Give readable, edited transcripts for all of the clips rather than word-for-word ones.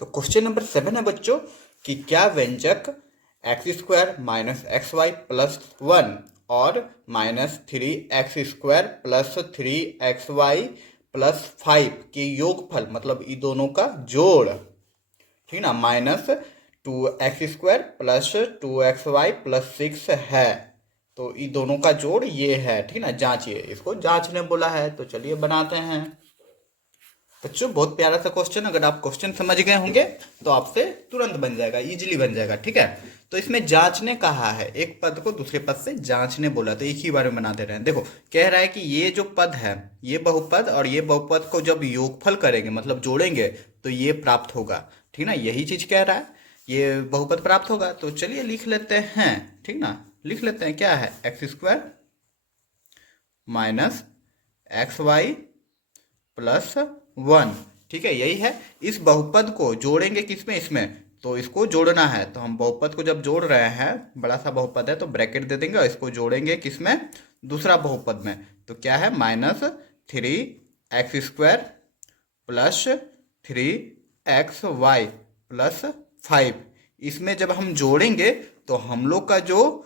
तो question number 7 है बच्चों कि क्या व्यंजक X square minus X Y plus 1 और minus 3x² plus 3xy plus 5 के योगफल मतलब इन दोनों का जोड़, ठीक ना, minus 2x² plus 2xy plus 6 है। तो इन दोनों का जोड़ ये है, ठीक ना, जांचिए, इसको जांचने बोला है। तो चलिए बनाते हैं बच्चों। बहुत प्यारा सा क्वेश्चन, अगर आप क्वेश्चन समझ गए होंगे तो आपसे तुरंत बन जाएगा, इजीली बन जाएगा, ठीक है। तो इसमें जांचने कहा है, एक पद को दूसरे पद से जांचने बोला, तो एक ही बार में बना दे रहे हैं। देखो कह रहा है कि ये जो पद है, ये बहुपद और ये बहुपद को जब योगफल करेंगे मतलब जोड़ेंगे तो ये प्राप्त होगा, ठीक ना, यही चीज कह रहा है, ये बहुपद प्राप्त होगा। तो चलिए लिख लेते हैं, ठीक ना, लिख लेते हैं। क्या है? x² माइनस xy प्लस 1, ठीक है, यही है। इस बहुपद को जोड़ेंगे किसमें? इसमें। तो इसको जोड़ना है, तो हम बहुपद को जब जोड़ रहे हैं, बड़ा सा बहुपद है तो ब्रैकेट दे देंगे और इसको जोड़ेंगे किसमें? दूसरा बहुपद में। तो क्या है? Minus 3x² plus 3xy plus 5। इसमें जब हम जोड़ेंगे तो हम लोग का जो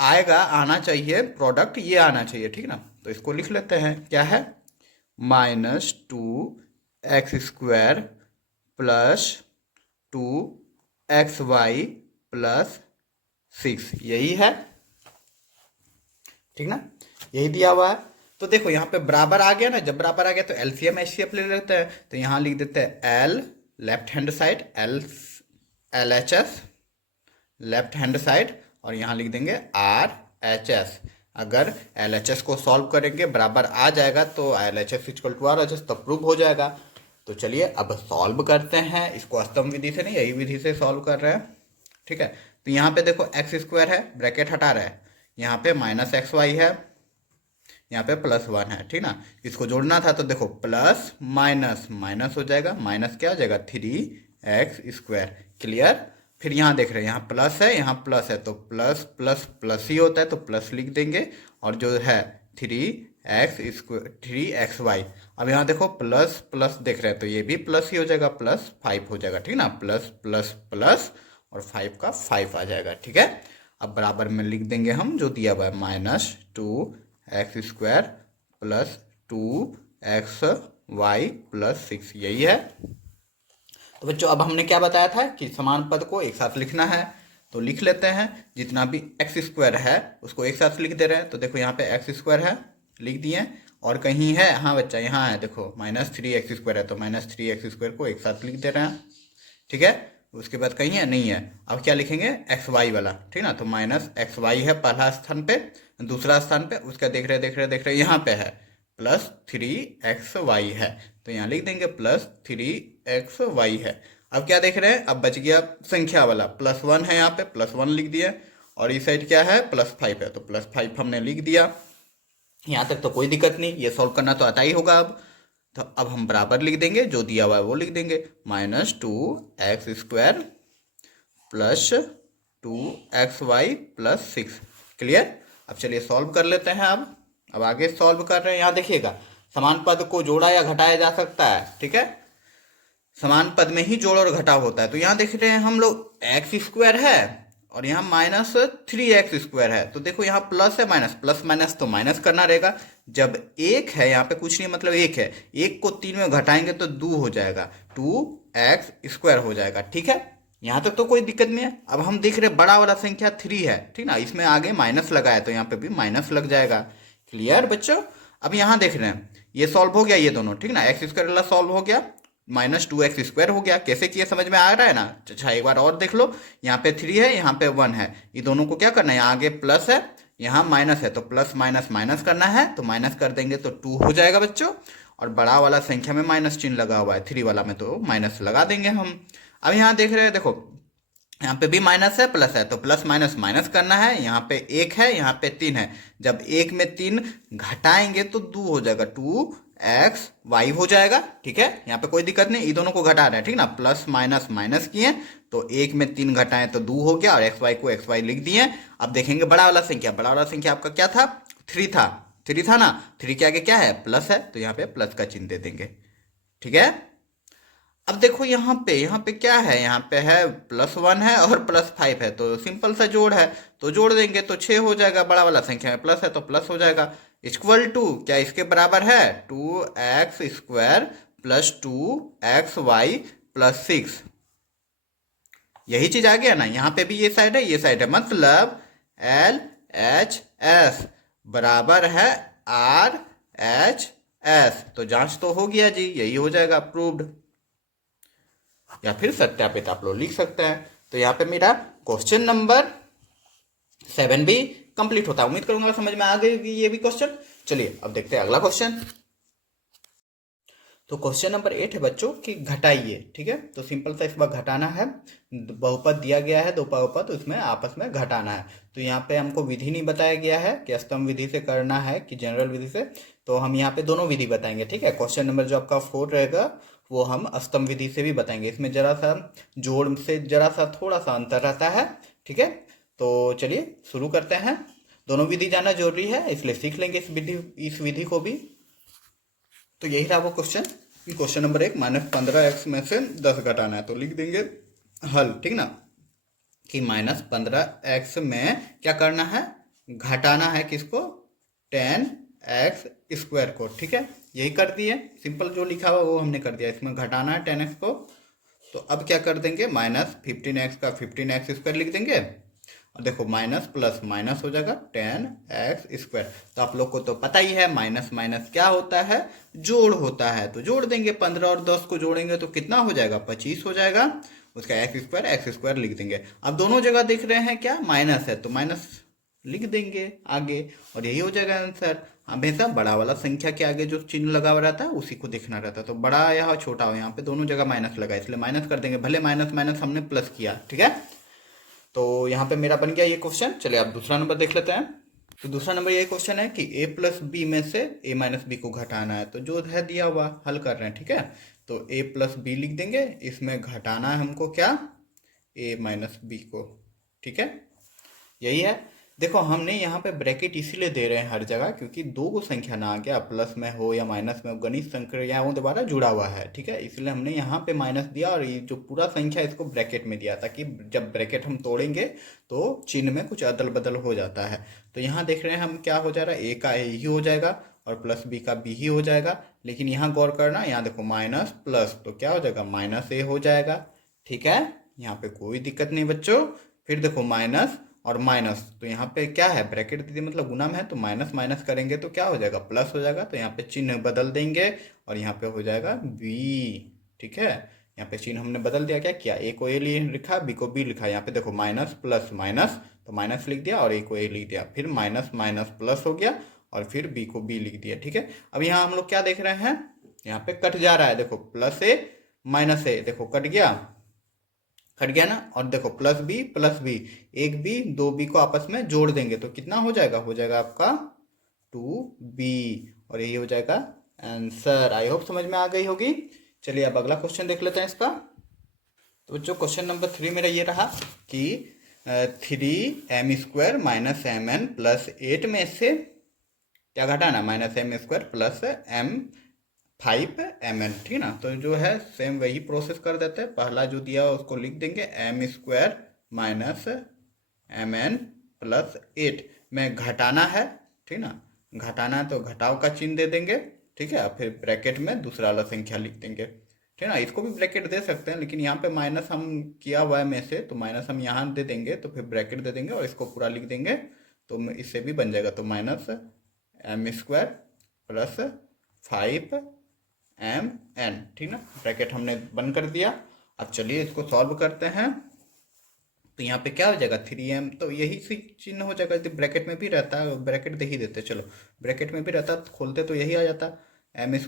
आएगा, आना चाहिए प्रोडक्ट, ये आना चाहिए, ठीक ना। तो इसको लिख लेते हैं। क्या है? Minus 2x² plus 2xy plus 6, यही है, ठीक ना, यही दिया हुआ है। तो देखो यहाँ पे बराबर आ गया ना, जब बराबर आ गया तो एलसीएम एचसीएफ ले लेते हैं। तो यहाँ लिख देते हैं L left hand side, LHS left hand side, और यहाँ लिख देंगे RHS। अगर LHS को सॉल्व करेंगे बराबर आ जाएगा तो LHS इक्वल टू RHS, तब प्रूव हो जाएगा। तो चलिए अब सॉल्व करते हैं इसको, अष्टम विधि से नहीं, यही विधि से सॉल्व कर रहे हैं, ठीक है। तो यहाँ पे देखो x² है, ब्रैकेट हटा रहे हैं, यहाँ पे माइनस xy है, यहाँ पे प्लस 1 है, ठीक ना। इसको जोड़ना था तो देखो प्लस माइनस माइनस हो जाएगा, माइनस क्या हो जाएगा? 3x², clear. फिर यहाँ देख रहे हैं, यहाँ प्लस है, यहाँ प्लस है, तो प्लस प्लस प्लस ही होता है, तो प्लस लिख देंगे। और जो है 3xy, अब यहाँ देखो प्लस प्लस देख रहे हैं, तो ये भी प्लस ही हो जाएगा, प्लस 5 हो जाएगा, ठीक ना, प्लस प्लस प्लस और 5 का 5 आ जाएगा, ठीक है। अब बराबर में लिख देंगे हम जो दिया हुआ है, minus 2x² plus 2xy plus 6, यही है। तो बच्चों अब हमने क्या बताया था कि समान पद को एक साथ लिखना है, तो लिख लेते हैं। जितना भी x² है उसको एक साथ लिख दे रहे हैं। तो देखो यहाँ पे x² है, लिख दिए, और कहीं है, हाँ बच्चा यहाँ है, देखो माइनस 3x² है, तो माइनस 3x² को एक साथ लिख दे रहे हैं, ठीक है। उसके बाद कहीं है, नहीं है। अब क्या लिखेंगे? xy वाला, ठीक ना। तो माइनस xy है पहला स्थान पे, दूसरा स्थान पे उसका देख रहे यहाँ पे है प्लस 3xy है, तो यहाँ लिख देंगे प्लस 3xy है। अब क्या देख रहे हैं? अब बच गया संख्या वाला, प्लस 1 है, यहाँ पे प्लस 1 लिख दिया, और इस साइड क्या है? प्लस 5 है, तो प्लस 5 हमने लिख दिया। यहाँ तक तो कोई दिक्कत नहीं, ये सॉल्व करना तो आता ही होगा। अब तो अब हम बराबर लिख देंगे, जो दिया हुआ है वो लिख देंगे, minus 2x² plus 2xy plus 6, clear. अब चलिए सॉल्व कर लेते हैं। अब आगे सॉल्व कर रहे हैं। यहाँ देखिएगा, समान पद को जोड़ा या घटाया जा सकता है, ठीक है, समान पद में ही जोड़ और घटाव होता है। तो यहाँ देख रहे हैं हम लोग x² है और यहाँ माइनस 3x² है, तो देखो यहाँ प्लस है, माइनस प्लस माइनस तो माइनस करना रहेगा। जब एक है, यहाँ पे कुछ नहीं, मतलब एक है, एक को 3 में घटाएंगे तो 2 हो जाएगा, 2x² हो जाएगा, ठीक है। यहाँ तक तो कोई दिक्कत नहीं है। अब हम देख रहे हैं बड़ा वाला संख्या 3 है, ठीक ना, इसमें आगे माइनस लगाया तो यहाँ पे भी माइनस लग जाएगा, क्लियर बच्चों। अब यहाँ देख रहे हैं ये सॉल्व हो गया, ये दोनों, ठीक ना, x² वाला सॉल्व हो गया, माइनस 2x² हो गया। कैसे किया समझ में आ रहा है ना? अच्छा एक बार और देख लो, यहाँ पे 3 है, यहाँ पे 1 है, ये दोनों को क्या करना है? यहाँ आगे प्लस है, यहाँ माइनस है, तो प्लस माइनस माइनस करना है, तो माइनस कर देंगे तो 2 हो जाएगा बच्चों। और बड़ा वाला संख्या में माइनस चिन्ह लगा हुआ है, 3 वाला में तो माइनस लगा देंगे हम। अब यहाँ देख रहे हैं, देखो यहाँ पे भी माइनस है, प्लस है, तो प्लस माइनस माइनस करना है। यहाँ पे 1 है, यहाँ पे 3 है, जब 1 में 3 घटाएंगे तो 2 हो जाएगा, 2xy हो जाएगा, ठीक है। यहाँ पे कोई दिक्कत नहीं, ये दोनों को घटा रहे हैं, ठीक ना, प्लस माइनस माइनस किए तो 1 में 3 घटाएं तो 2 हो गया, और xy को xy लिख दिए। अब देखेंगे बड़ा वाला संख्या, बड़ा वाला संख्या आपका क्या था? 3 था, 3 था ना, 3 के आगे क्या है? प्लस है, तो यहाँ पे प्लस का चिन्ह दे देंगे, ठीक है। अब देखो यहाँ पे क्या है, यहाँ पे है +1 है और +5 है, तो सिंपल सा जोड़ है, तो जोड़ देंगे तो 6 हो जाएगा, बड़ा वाला संख्या में प्लस है तो प्लस हो जाएगा। इक्वल टू क्या इसके बराबर है, 2x² प्लस 2xy प्लस 6। यही चीज आ गया ना, यहाँ पे भी ये साइड है ये साइड है, मतलब LHS बराबर है RHS। तो जांच तो हो गया जी, यही हो जाएगा अप्रूव्ड, या फिर सत्यापित आप लोग लिख सकते हैं। तो यहाँ पे मेरा क्वेश्चन नंबर 7 भी कंप्लीट होता है। उम्मीद करूंगा समझ में आ गई ये भी क्वेश्चन। चलिए अब देखते हैं अगला क्वेश्चन। तो क्वेश्चन नंबर 8 है बच्चों कि घटाइए, ठीक है। तो सिंपल सा इस बार घटाना है, बहुपद दिया गया है दो बहुपद, तो इसमें आपस में घटाना है। तो यहाँ पे हमको विधि नहीं बताया गया है कि स्तंभ विधि से करना है कि जनरल विधि से, तो हम यहाँ पे दोनों विधि बताएंगे, ठीक है। क्वेश्चन नंबर जो आपका 4 रहेगा वो हम स्तंभ विधि से भी बताएंगे। इसमें जरा सा जोड़ से जरा सा थोड़ा सा अंतर रहता है, ठीक है। तो चलिए शुरू करते हैं। दोनों विधि जानना जरूरी है, इसलिए सीख लेंगे इस विधि को भी। तो यही रहा वो क्वेश्चन। क्वेश्चन नंबर 1, -15x में से 10 घटाना है, तो लिख देंगे हल, ठीक ना, कि -15x में क्या करना है, घटाना है किसको, 10x² को, ठीक है। यही कर दिए, सिंपल जो लिखा हुआ वो हमने कर दिया, इसमें घटाना है 10x को। तो अब क्या कर देंगे, -15x का 15x² लिख देंगे, और देखो माइनस प्लस माइनस हो जाएगा 10x²। तो आप लोग को तो पता ही है माइनस माइनस क्या होता है, जोड़ होता है। तो जोड़ देंगे, 15 और 10 को जोड़ेंगे तो कितना हो जाएगा, 25 हो जाएगा। उसका x² लिख देंगे। अब दोनों जगह देख रहे हैं क्या माइनस है, तो माइनस लिख देंगे आगे, और यही हो जाएगा आंसर। हमेशा बड़ा वाला संख्या के आगे जो चिन्ह लगा हुआ रहता है उसी को देखना रहता है। तो बड़ा या छोटा हो, यहाँ पे दोनों जगह माइनस लगा, इसलिए माइनस कर देंगे, भले माइनस माइनस हमने प्लस किया, ठीक है। तो यहाँ पे मेरा बन गया ये क्वेश्चन। चलिए आप दूसरा नंबर देख लेते हैं। तो दूसरा नंबर ये क्वेश्चन है कि a+b में से a-b को घटाना है। तो जो है दिया हुआ हल कर रहे हैं, ठीक है। तो a+b लिख देंगे, इसमें घटाना है हमको क्या, a-b को, ठीक है। यही है। देखो हमने यहाँ पे ब्रैकेट इसीलिए दे रहे हैं हर जगह, क्योंकि दो को संख्या ना आ गया, प्लस में हो या माइनस में हो, गणित संक्रियाओं द्वारा जुड़ा हुआ है, ठीक है। इसलिए हमने यहाँ पे माइनस दिया, और ये जो पूरा संख्या इसको ब्रैकेट में दिया, ताकि जब ब्रैकेट हम तोड़ेंगे तो चिन्ह में कुछ अदल बदल हो जाता है। तो यहाँ देख रहे हैं हम क्या हो जा रहा है, ए का ए ही हो जाएगा और प्लस बी का बी ही हो जाएगा। लेकिन यहाँ गौर करना, यहाँ देखो माइनस प्लस, तो क्या हो जाएगा, माइनस ए हो जाएगा, ठीक है। यहाँ पे कोई दिक्कत नहीं बच्चों। फिर देखो माइनस और माइनस, तो यहाँ पे क्या है, ब्रैकेट दीजिए मतलब गुना में है, तो माइनस माइनस करेंगे तो क्या हो जाएगा, प्लस हो जाएगा। तो यहाँ पे चिन्ह बदल देंगे और यहाँ पे हो जाएगा बी, ठीक है। यहाँ पे चिन्ह हमने बदल दिया, क्या किया, ए को ए लिखा, बी को बी लिखा। यहाँ पे देखो माइनस प्लस माइनस, तो माइनस लिख दिया और ए को ए लिख दिया, फिर माइनस माइनस प्लस हो गया और फिर बी को बी लिख दिया, ठीक है। अब यहाँ हम लोग क्या देख रहे हैं, यहाँ पे कट जा रहा है, देखो प्लस ए माइनस ए, देखो कट गया ना। और देखो प्लस बी, एक बी दो बी को आपस में जोड़ देंगे तो कितना हो जाएगा, आपका 2b, और यही हो जाएगा आंसर। आई होप समझ में आ गई होगी। चलिए अब अगला क्वेश्चन देख लेते हैं इसका। तो जो क्वेश्चन नंबर 3 मेरा ये रहा कि 3m² - mn + 8 में से क्या घटाना, -m² + m5mn, ठीक है ना। तो जो है सेम वही प्रोसेस कर देते हैं, पहला जो दिया उसको लिख देंगे m² - mn + 8 में घटाना है, ठीक ना। घटाना है तो घटाव का चिन्ह दे देंगे, ठीक है। फिर ब्रैकेट में दूसरा वाला संख्या लिख देंगे, ठीक है ना। इसको भी ब्रैकेट दे सकते हैं, लेकिन यहाँ पे माइनस हम किया हुआ है में से, तो माइनस हम यहाँ दे देंगे, तो फिर ब्रैकेट दे देंगे और इसको पूरा लिख देंगे, तो इससे भी बन जाएगा। तो -m² + 5mn, ठीक ना। ब्रैकेट हमने बंद कर दिया। अब चलिए इसको सॉल्व करते हैं। तो यहाँ पे क्या हो जाएगा, 3m, तो यही सी चिन्ह हो जाएगा। यदि ब्रैकेट में भी रहता है, ब्रैकेट दे ही देते, चलो ब्रैकेट में भी रहता तो खोलते तो यही आ जाता, m² -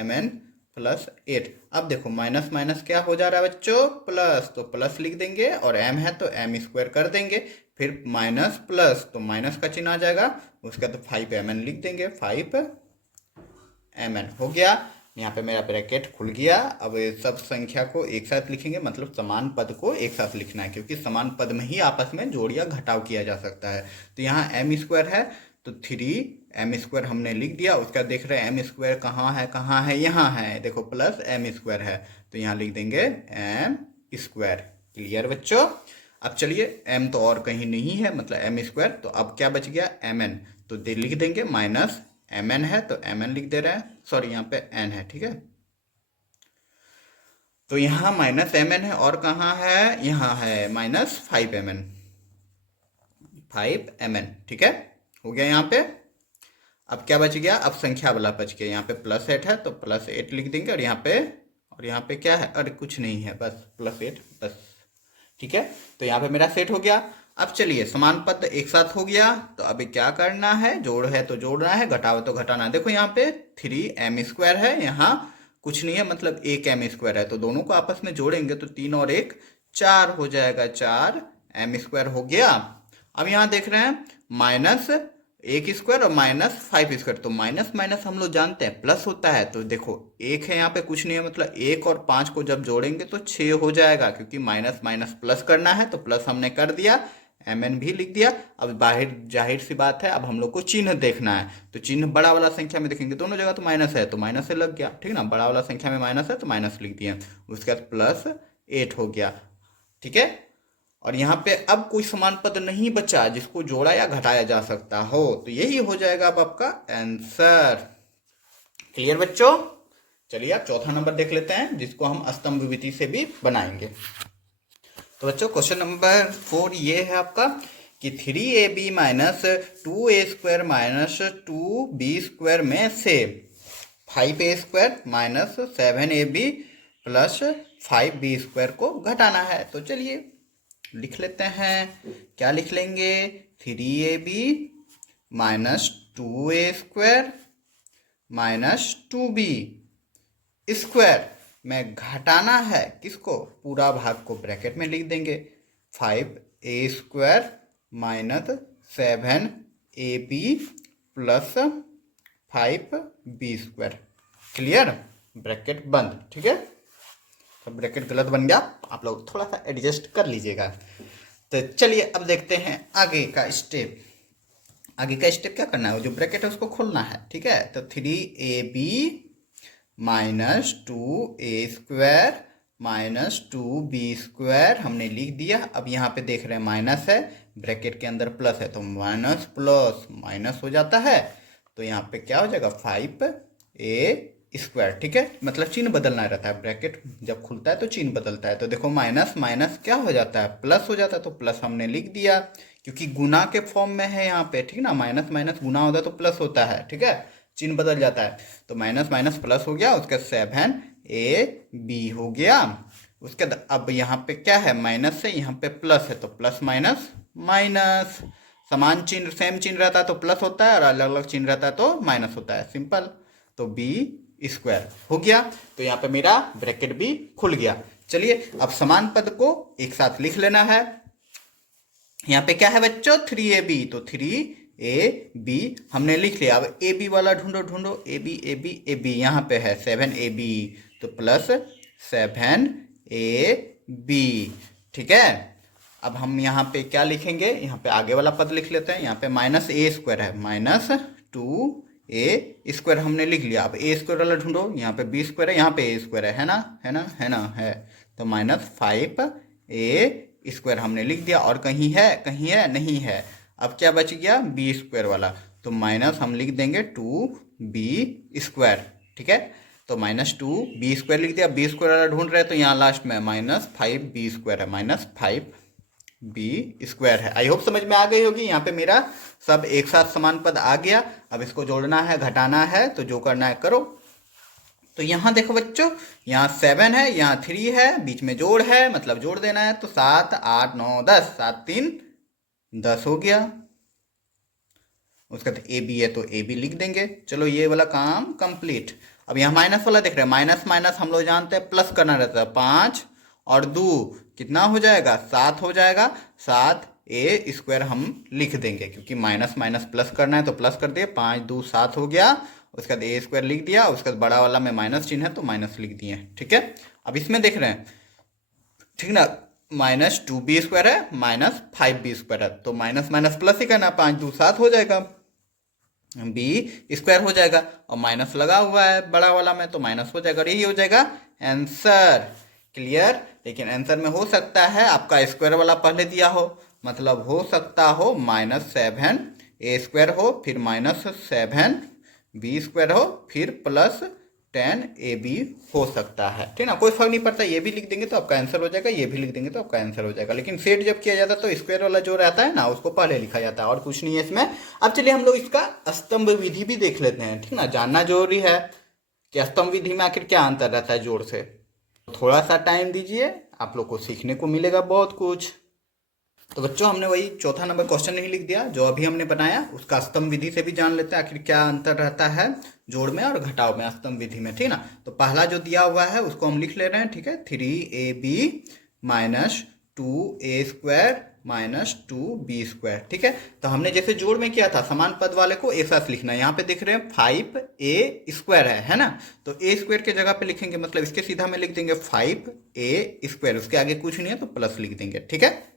mn + 8। अब देखो माइनस माइनस क्या हो जा रहा है बच्चों, प्लस, तो प्लस लिख देंगे, और m है तो m² कर देंगे, फिर माइनस प्लस, तो माइनस का चिन्ह आ जाएगा, उसका तो 5mn लिख देंगे, 5mn हो गया। यहाँ पे मेरा ब्रैकेट खुल गया। अब सब संख्या को एक साथ लिखेंगे, मतलब समान पद को एक साथ लिखना है, क्योंकि समान पद में ही आपस में जोड़ या घटाव किया जा सकता है। तो यहाँ m² है, तो 3m² हमने लिख दिया। उसका देख रहे हैं m² कहाँ है, यहाँ है, देखो प्लस m² है, तो यहाँ लिख देंगे m²। क्लियर बच्चों। अब चलिए m तो और कहीं नहीं है, मतलब m², तो अब क्या बच गया mn, तो लिख देंगे माइनस mn है तो mn लिख दे रहे हैं, सॉरी यहाँ पे n है, ठीक है। तो यहाँ माइनस mn है और कहाँ है, यहाँ है माइनस 5mn, 5mn, ठीक है, हो गया यहाँ पे। अब क्या बच गया, अब संख्या वाला बच गया, यहाँ पे +8 है तो +8 लिख देंगे, और यहाँ पे क्या है, अरे कुछ नहीं है, बस +8 बस, ठीक है। तो यहाँ पे मेरा सेट हो गया। अब चलिए समान पद एक साथ हो गया, तो अभी क्या करना है, जोड़ है तो जोड़ना है, घटाओ तो घटाना है। देखो यहाँ पे 3m² है, यहाँ कुछ नहीं है, मतलब 1m² है, तो दोनों को आपस में जोड़ेंगे तो 3 और 1 4 हो जाएगा, 4m² हो गया। अब यहाँ देख रहे हैं -1² और -5², तो माइनस माइनस हम लोग जानते हैं प्लस होता है, तो देखो 1 है यहाँ पे, कुछ नहीं है, मतलब 1 और 5 को जब जोड़ेंगे तो 6 हो जाएगा, क्योंकि माइनस माइनस प्लस करना है, तो प्लस हमने कर दिया, mn भी लिख दिया। अब बाहर जाहिर सी बात है, अब हम लोग को चिन्ह देखना है, तो चिन्ह बड़ा वाला संख्या में देखेंगे, दोनों जगह तो माइनस है, तो माइनस से लग गया, ठीक ना, बड़ा वाला संख्या में माइनस है तो माइनस लिख दिए, उसके बाद +8 हो गया, ठीक है। और यहाँ पे अब कोई समान पद नहीं बचा जिसको जोड़ा या घटाया जा सकता हो, तो यही हो जाएगा अब आपका आंसर। क्लियर बच्चों। चलिए अब चौथा नंबर देख लेते हैं, जिसको हम स्तंभ विधि से भी बनाएंगे। तो बच्चों क्वेश्चन नंबर 4 ये है आपका कि 3ab - 2a² - 2b² में से 5a² - 7ab + 5b² को घटाना है। तो चलिए लिख लेते हैं, क्या लिख लेंगे, 3ab - 2a² - 2b² में घटाना है किसको, पूरा भाग को ब्रैकेट में लिख देंगे, 5a² - 7ab + 5b²। Clear, bracket बंद, ठीक है। तो ब्रैकेट गलत बन गया, आप लोग थोड़ा सा एडजस्ट कर लीजिएगा। तो चलिए अब देखते हैं आगे का स्टेप। आगे का स्टेप क्या करना है, जो ब्रैकेट है उसको खोलना है, ठीक है। तो 3ab - 2a² - 2b² हमने लिख दिया। अब यहाँ पे देख रहे हैं माइनस है, ब्रैकेट के अंदर प्लस है, तो माइनस प्लस माइनस हो जाता है, तो यहाँ पे क्या हो जाएगा 5a², ठीक है, मतलब चिन्ह बदलना रहता है, ब्रैकेट जब खुलता है तो चिन्ह बदलता है। तो देखो माइनस माइनस क्या हो जाता है, प्लस हो जाता है, तो प्लस हमने लिख दिया, क्योंकि गुना के फॉर्म में है यहाँ पे, ठीक ना, माइनस माइनस गुना होता है तो प्लस होता है, ठीक है, चिन्ह बदल जाता है। तो माइनस माइनस प्लस हो गया, उसके 7ab हो गया। उसके अब यहाँ पे क्या है, माइनस से यहाँ पे प्लस है, तो प्लस माइनस माइनस, समान चिन्ह सेम चिन्ह रहता है तो प्लस होता है, और अलग अलग चिन्ह रहता है तो माइनस होता है, सिंपल। तो b² हो गया, तो यहाँ पे मेरा ब्रैकेट भी खुल गया। चलिए अब समान पद को एक साथ लिख लेना है। यहाँ पे क्या है बच्चों, 3ab, तो 3ab हमने लिख लिया। अब ab वाला ढूंढो, ab यहाँ पे है 7ab, तो +7ab, ठीक है। अब हम यहाँ पे क्या लिखेंगे, यहाँ पे आगे वाला पद लिख लेते हैं। यहाँ पे -a² है, -2a² हमने लिख लिया। अब a² वाला ढूंढो, यहाँ पे b² है, यहाँ पे a² है ना, है, तो -5a² हमने लिख दिया। और कहीं है नहीं है। अब क्या बच गया, b² वाला, तो माइनस हम लिख देंगे 2b², ठीक है। तो -2b² लिख दिया। b² वाला ढूंढ रहे हैं, तो यहाँ लास्ट में -5b² है, -5b² है। आई होप समझ में आ गई होगी। यहाँ पे मेरा सब एक साथ समान पद आ गया। अब इसको जोड़ना है, घटाना है, तो जो करना है करो। तो यहाँ देखो बच्चों, यहाँ 7 है, यहाँ 3 है, बीच में जोड़ है, मतलब जोड़ देना है। तो 7 8 9 10, 7 3 10 हो गया। उसके बाद ए बी है तो ए बी लिख देंगे। चलो ये वाला काम कंप्लीट। अब यहाँ माइनस वाला देख रहे हैं, माइनस माइनस हम लोग जानते हैं प्लस करना रहता है। 5 और 2 कितना हो जाएगा, 7 हो जाएगा। 7a² हम लिख देंगे, क्योंकि माइनस माइनस प्लस करना है तो प्लस कर दिए। 5 2 7 हो गया। उसके बाद a² लिख दिया। उसके बाद बड़ा वाला में माइनस चिन्ह है तो माइनस लिख दिए, ठीक है। अब इसमें देख रहे हैं, ठीक ना, -2b² है, -5b² है, तो माइनस माइनस प्लस ही करना, 5 2 7 हो जाएगा। बी स्क्वायर हो जाएगा, और माइनस लगा हुआ है बड़ा वाला में तो माइनस हो जाएगा, और यही हो जाएगा आंसर। क्लियर। लेकिन आंसर में हो सकता है आपका स्क्वायर वाला पहले दिया हो, मतलब हो सकता हो -7 a² हो, फिर -7 b² हो, फिर +10 ab हो सकता है, ठीक ना। कोई फर्क नहीं पड़ता, ये भी लिख देंगे तो आपका आंसर हो जाएगा, ये भी लिख देंगे तो आपका आंसर हो जाएगा। लेकिन सेट जब किया जाता है तो स्क्वायर वाला जो रहता है ना उसको पहले लिखा जाता है, और कुछ नहीं है इसमें। अब चलिए हम लोग इसका स्तंभ विधि भी देख लेते हैं, ठीक ना। जानना जरूरी है कि स्तंभ विधि में आखिर क्या अंतर रहता है जोड़ से। थोड़ा सा टाइम दीजिए, आप लोग को सीखने को मिलेगा बहुत कुछ। तो बच्चों हमने वही चौथा नंबर क्वेश्चन नहीं लिख दिया जो अभी हमने बनाया, उसका स्तंभ विधि से भी जान लेते हैं आखिर क्या अंतर रहता है जोड़ में और घटाव में स्तंभ विधि में, ठीक ना। तो पहला जो दिया हुआ है उसको हम लिख ले रहे हैं, ठीक है। 3ab - 2a² - 2b², ठीक है। तो हमने जैसे जोड़ में किया था समान पद वाले को एक साथ लिखना है। यहाँ पे देख रहे हैं 5a² है ना। तो a² के जगह पे लिखेंगे, मतलब इसके सीधा में लिख देंगे 5a², उसके आगे कुछ नहीं है तो प्लस लिख देंगे, ठीक है।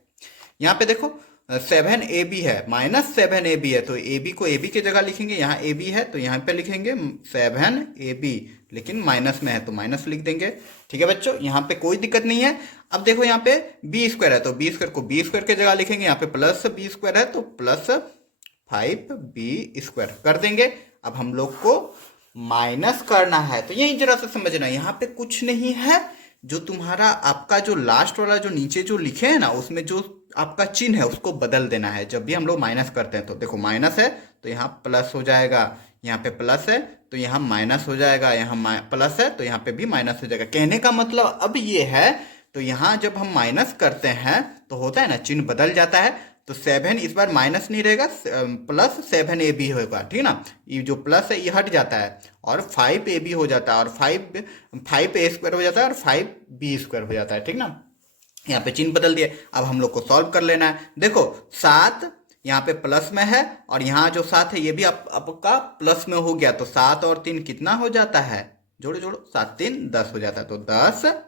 यहाँ पे देखो 7ab है, -7ab है, तो ab को ab की जगह लिखेंगे, यहाँ ab है तो यहाँ पे लिखेंगे 7ab, लेकिन माइनस में है तो माइनस लिख देंगे, ठीक है बच्चों। यहाँ पे कोई दिक्कत नहीं है। अब देखो यहाँ पे b² है तो b² को b² की जगह लिखेंगे, यहाँ पे +b² है तो +5b² कर देंगे। अब हम लोग को माइनस करना है, तो यही जरा सा समझना, यहाँ पे कुछ नहीं है। जो तुम्हारा आपका जो लास्ट वाला जो नीचे जो लिखे है ना उसमें जो आपका चिन्ह है उसको बदल देना है। जब भी हम लोग माइनस करते हैं तो देखो माइनस है तो यहाँ प्लस हो जाएगा, यहाँ पे प्लस है तो यहाँ माइनस हो जाएगा, यहाँ प्लस है तो यहाँ पे भी माइनस हो जाएगा। कहने का मतलब अब ये है, तो यहाँ जब हम माइनस करते हैं तो होता है ना चिन्ह बदल जाता है। तो 7 इस बार माइनस नहीं रहेगा, +7ab होगा, ठीक ना। ये जो प्लस है ये हट जाता है और 5ab हो जाता है, और 5a² हो जाता है और 5b² हो जाता है, ठीक ना। यहाँ पे चिन्ह बदल दिए। अब हम लोग को सॉल्व कर लेना है। देखो 7 यहाँ पे प्लस में है और यहाँ जो 7 है ये भी आपका प्लस में हो गया, तो 7 और 3 कितना हो जाता है, जोड़ो जोड़ो, 7 3 10 हो जाता है, तो 10ab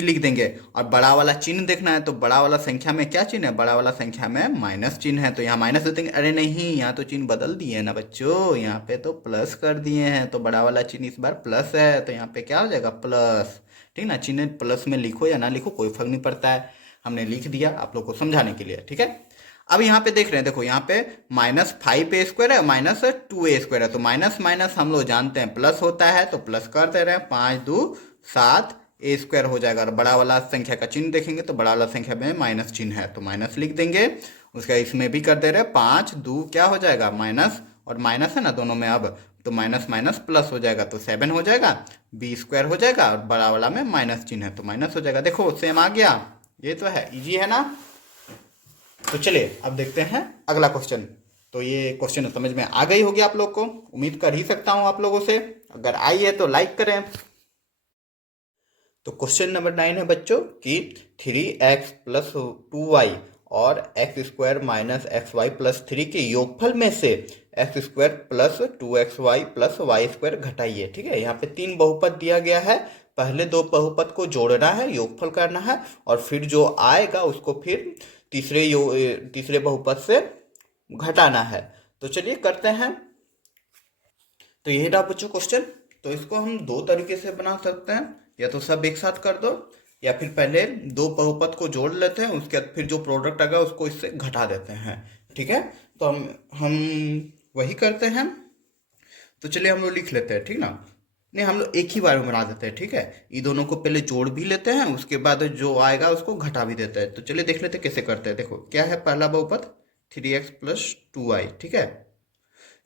लिख देंगे। और बड़ा वाला चिन्ह देखना है तो बड़ा वाला संख्या में क्या चिन्ह है, बड़ा वाला संख्या में माइनस चिन्ह है तो यहाँ माइनस दे देंगे। अरे नहीं, यहाँ तो चिन्ह बदल दिए ना बच्चों, यहाँ पे तो प्लस कर दिए हैं, तो बड़ा वाला चिन्ह इस बार प्लस है तो यहाँ पे क्या हो जाएगा प्लस, ठीक ना। चिन्ह प्लस में लिखो या ना लिखो कोई फर्क नहीं पड़ता है, हमने लिख दिया आप लोग को समझाने के लिए, ठीक है। अब यहाँ पे देख रहे हैं, देखो यहाँ पे -5a² है -2a² है, तो माइनस माइनस हम लोग जानते हैं प्लस होता है तो प्लस कर दे रहे हैं, 5 2 7 a² हो जाएगा। और बड़ा वाला संख्या का चिन्ह देखेंगे तो बड़ा वाला संख्या में माइनस चिन्ह है तो माइनस लिख देंगे। उसका इसमें भी कर दे रहे हैं, 5 2 क्या हो जाएगा माइनस, और माइनस है ना दोनों में, अब तो माइनस माइनस प्लस हो जाएगा तो 7 हो जाएगा, b² हो जाएगा, और बड़ा वाला में माइनस चिन्ह है तो माइनस हो जाएगा। देखो सेम आ गया, ये तो है, इजी है ना। तो चलिए अब देखते हैं अगला क्वेश्चन। तो ये क्वेश्चन समझ में आ गई होगी आप लोग को, उम्मीद कर ही सकता हूं आप लोगों से। अगर आई है तो लाइक करें। तो क्वेश्चन नंबर 9 है बच्चों कि 3x + 2y और x² - xy + 3 के योगफल में से x² + 2xy + y² घटाइए, ठीक है। यहाँ पे 3 बहुपद दिया गया है, पहले 2 बहुपद को जोड़ना है, योगफल करना है, और फिर जो आएगा उसको फिर तीसरे बहुपद से घटाना है। तो चलिए करते हैं। तो यही रहा बच्चों क्वेश्चन। तो इसको हम 2 तरीके से बना सकते हैं, या तो सब एक साथ कर दो, या फिर पहले 2 बहुपद को जोड़ लेते हैं, उसके बाद फिर जो प्रोडक्ट आएगा उसको इससे घटा देते हैं, ठीक है। तो हम वही करते हैं। तो चलिए हम लोग लिख लेते हैं, ठीक ना। नहीं, हम लोग एक ही बार में बना देते हैं, ठीक है। ये दोनों को पहले जोड़ भी लेते हैं, उसके बाद जो आएगा उसको घटा भी देते हैं। तो चलिए देख लेते हैं कैसे करते हैं। देखो क्या है पहला बहुपद 3x + 2y, ठीक है।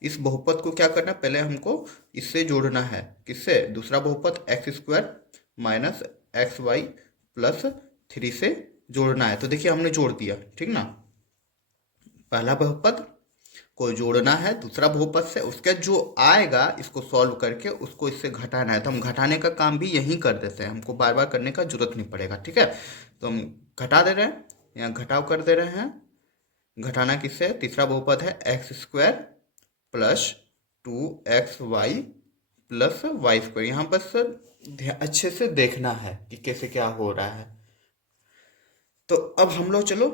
इस बहुपद को क्या करना है, पहले हमको इससे जोड़ना है, किससे, दूसरा बहुपद x² - xy + 3 से जोड़ना है। तो देखिए हमने जोड़ दिया, ठीक ना। पहला बहुपद को जोड़ना है दूसरा बहुपद से, उसके जो आएगा इसको सॉल्व करके उसको इससे घटाना है। तो हम घटाने का काम भी यहीं कर देते हैं, हमको बार बार करने का जरूरत नहीं पड़ेगा, ठीक है। तो हम घटा दे रहे हैं, यहाँ घटाव कर दे रहे हैं। घटाना किससे, तीसरा बहुपद है x² + 2xy + y²। यहाँ बस अच्छे से देखना है कि कैसे क्या हो रहा है। तो अब हम लोग चलो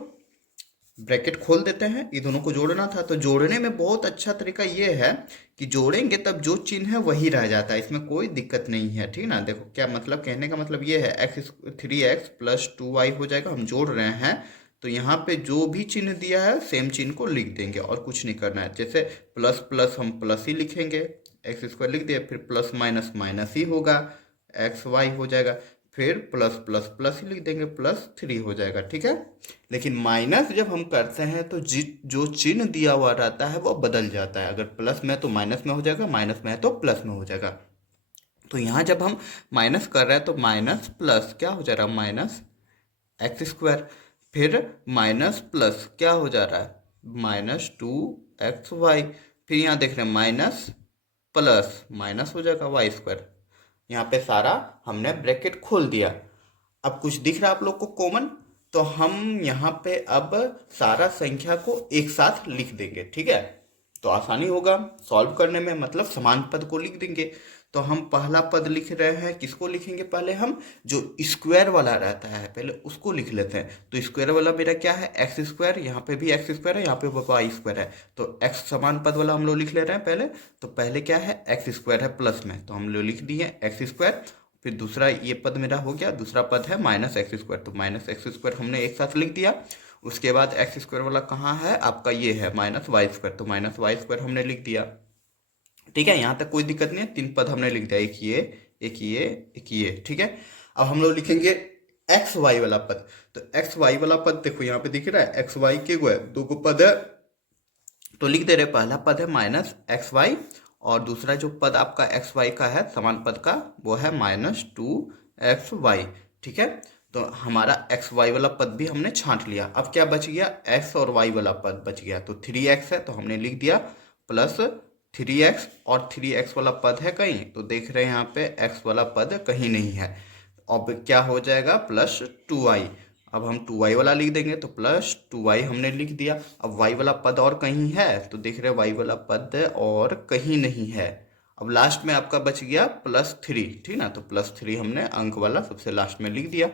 ब्रैकेट खोल देते हैं, ये दोनों को जोड़ना था। तो जोड़ने में बहुत अच्छा तरीका ये है कि जोड़ेंगे तब जो चिन्ह है वही रह जाता है, इसमें कोई दिक्कत नहीं है, ठीक ना। देखो क्या मतलब, कहने का मतलब ये है, एक्स 3x प्लस 2y हो जाएगा, हम जोड़ रहे हैं तो यहाँ पे जो भी चिन्ह दिया है सेम चिन्ह को लिख देंगे और कुछ नहीं करना है। जैसे प्लस प्लस हम प्लस ही लिखेंगे, एक्स स्क्वायर लिख दिया, फिर प्लस माइनस माइनस ही होगा, एक्स वाई हो जाएगा, फिर प्लस प्लस प्लस ही लिख देंगे, +3 हो जाएगा, ठीक है। लेकिन माइनस जब हम करते हैं तो जो चिन्ह दिया हुआ रहता है वो बदल जाता है, अगर प्लस में है तो माइनस में हो जाएगा, माइनस में है तो प्लस में हो जाएगा। तो यहाँ जब हम माइनस कर रहे हैं तो माइनस प्लस क्या हो जा रहा है, माइनस एक्स स्क्वायर, फिर माइनस प्लस क्या हो जा रहा है, -2xy, फिर यहाँ देख रहे हैं माइनस प्लस माइनस हो जाएगा वाई स्क्वायर। यहाँ पे सारा हमने ब्रैकेट खोल दिया। अब कुछ दिख रहा है आप लोग को कॉमन, तो हम यहाँ पे अब सारा संख्या को एक साथ लिख देंगे, ठीक है। तो आसानी होगा सॉल्व करने में, मतलब समान पद को लिख देंगे। तो हम पहला पद लिख रहे हैं, किसको लिखेंगे, पहले हम जो स्क्वायर वाला रहता है पहले उसको लिख लेते हैं। तो स्क्वायर वाला मेरा क्या है, एक्स स्क्वायर, यहाँ पे भी एक्स स्क्वायर है, यहाँ पे वाई स्क्वायर है, तो एक्स समान पद वाला हम लोग लिख ले रहे हैं पहले। तो पहले क्या है, एक्स स्क्वायर है प्लस में, तो हम लोग लिख दिए एक्स स्क्वायर। फिर दूसरा ये पद मेरा हो गया, दूसरा पद है माइनस एक्स स्क्वायर, तो माइनस एक्स स्क्वायर हमने एक साथ लिख दिया। उसके बाद एक्स स्क्वायर वाला कहाँ है आपका, ये है माइनस वाई स्क्वायर, तो माइनस वाई स्क्वायर हमने लिख दिया, ठीक है। यहाँ तक कोई दिक्कत नहीं है, 3 पद हमने लिख दिया, एक ये एक ये एक ये, ठीक है। अब हम लोग लिखेंगे एक्स वाई वाला पद। तो एक्स वाई वाला पद देखो यहाँ पे दिख रहा है, एक्स वाई के गो है, दो गो पद है, तो लिख दे रहे, पहला पद है माइनस एक्स वाई और दूसरा जो पद आपका एक्स वाई का है समान पद का वो है -2xy, ठीक है। तो हमारा एक्स वाई वाला पद भी हमने छांट लिया। अब क्या बच गया, एक्स और वाई वाला पद बच गया, तो 3x है तो हमने लिख दिया +3x, और 3x वाला पद है कहीं, तो देख रहे हैं यहाँ पे x वाला पद कहीं नहीं है। अब क्या हो जाएगा, +2y, अब हम 2y वाला लिख देंगे, तो +2y हमने लिख दिया। अब y वाला पद और कहीं है, तो देख रहे हैं y वाला पद और कहीं नहीं है। अब लास्ट में आपका बच गया +3, ठीक ना, तो +3 हमने अंक वाला सबसे लास्ट में लिख दिया,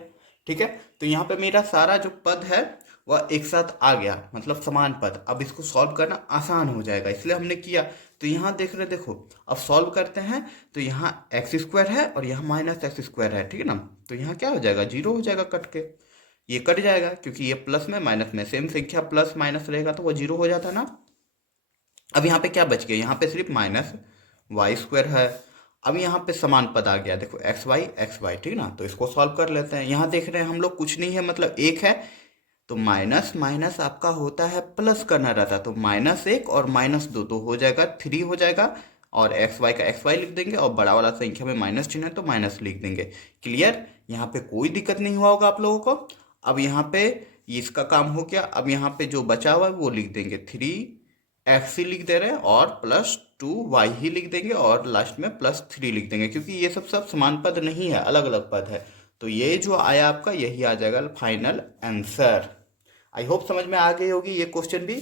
ठीक है। तो यहाँ पे मेरा सारा जो पद है वह एक साथ आ गया, मतलब समान पद। अब इसको सॉल्व करना आसान हो जाएगा, इसलिए हमने किया। तो यहाँ देख रहे, देखो अब सॉल्व करते हैं, तो यहाँ एक्स स्क्वायर है और यहाँ माइनस एक्स स्क्वायर है, ठीक है ना। तो यहाँ क्या हो जाएगा, 0 हो जाएगा कट के, ये कट जाएगा क्योंकि ये प्लस में माइनस में सेम संख्या प्लस माइनस रहेगा तो वो 0 हो जाता ना। अब यहाँ पे क्या बच गया, यहाँ पे सिर्फ माइनस वाई स्क्वायर है। अब यहाँ पे समान पद आ गया, देखो एक्स वाई, ठीक ना। तो इसको सॉल्व कर लेते हैं। यहाँ देख रहे हैं हम लोग कुछ नहीं है, मतलब एक है, तो माइनस माइनस आपका होता है प्लस करना रहता है, तो -1 और -2 तो हो जाएगा 3 हो जाएगा, और एक्स वाई का एक्स वाई लिख देंगे, और बड़ा वाला संख्या में माइनस चिन्ह है तो माइनस लिख देंगे। क्लियर, यहाँ पे कोई दिक्कत नहीं हुआ होगा आप लोगों को। अब यहाँ पे इसका काम हो गया। अब यहाँ पे जो बचा हुआ है वो लिख देंगे, 3x ही लिख दे रहे हैं और +2y ही लिख देंगे, और लास्ट में +3 लिख देंगे, क्योंकि ये सब समान पद नहीं है, अलग अलग पद है। तो ये जो आया आपका, यही आ जाएगा फाइनल आंसर। आई होप समझ में आ गई होगी ये क्वेश्चन भी।